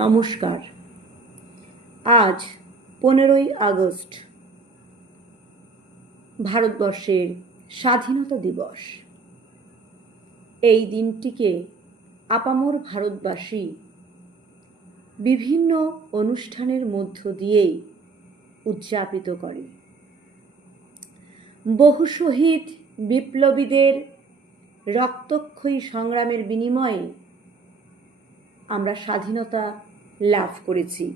নমস্কার। আজ 15ই আগস্ট, ভারতবর্ষের স্বাধীনতা দিবস। এই দিনটিকে আপামর ভারতবাসী বিভিন্ন অনুষ্ঠানের মধ্য দিয়েই উদযাপিত করে। বহু শহীদ বিপ্লবীদের রক্তক্ষয়ী সংগ্রামের বিনিময়ে আমরা স্বাধীনতা লাভ করেছি।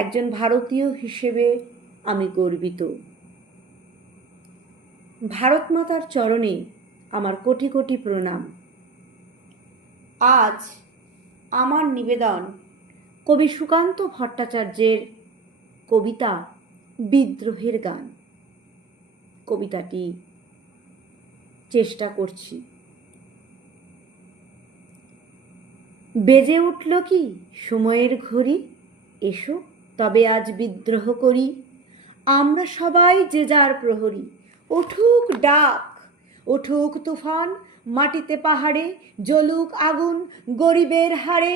একজন ভারতীয় হিসেবে আমি গর্বিত। ভারত মাতার চরণে আমার কোটি কোটি প্রণাম। আজ আমার নিবেদন কবি সুকান্ত ভট্টাচার্যের কবিতা বিদ্রোহের গান। কবিতাটি চেষ্টা করছি। বেজে উঠল কি সময়ের ঘড়ি, এসো তবে আজ বিদ্রোহ করি। আমরা সবাই যে যার প্রহরী, উঠুক ডাক, উঠুক তুফান, মাটিতে পাহাড়ে জ্বলুক আগুন, গরিবের হাড়ে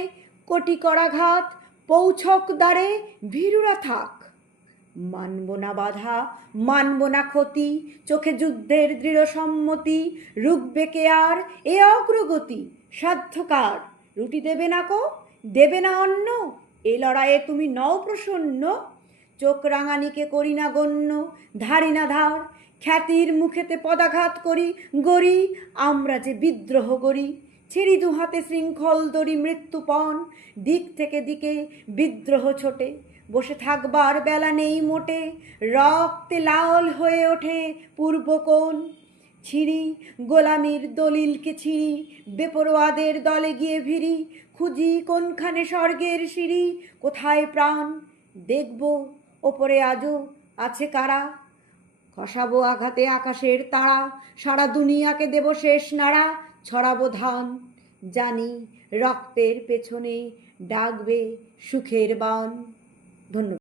কোটি করাঘাত, পৌঁছক দ্বারে ভীরুরা থাক। মানব না বাধা, মানব না ক্ষতি, চোখে যুদ্ধের দৃঢ় সম্মতি, রুখবে কে আর এ অগ্রগতি, সাধ্যকার রুটি দেবে না কো, দেবে না অন্ন, এ লড়াইয়ে তুমি নও প্রসন্ন। চোখ রাঙানিকে করি না গণ্য, ধারি না ধার, খ্যাতির মুখেতে পদাঘাত করি গড়ি, আমরা যে বিদ্রোহ করি। ছিঁড়ি দু হাতে শৃঙ্খল দড়ি মৃত্যুপণ, দিক থেকে দিকে বিদ্রোহ ছোটে, বসে থাকবার বেলা নেই মোটে, রক্তে লাল হয়ে ওঠে পূর্বকোণ। ছিঁড়ি গোলামির দলিলকে ছিঁড়ি, বেপরোয়াদের দলে গিয়ে ভিড়ি, খুঁজি কোনখানে স্বর্গের সিঁড়ি, কোথায় প্রাণ দেখব ওপরে আজও আছে কারা। খসাবো আঘাতে আকাশের তারা, সারা দুনিয়াকে দেব শেষ নাড়া, ছড়াবো ধান, জানি রক্তের পেছনে ডাকবে সুখের বান। ধন্যবাদ।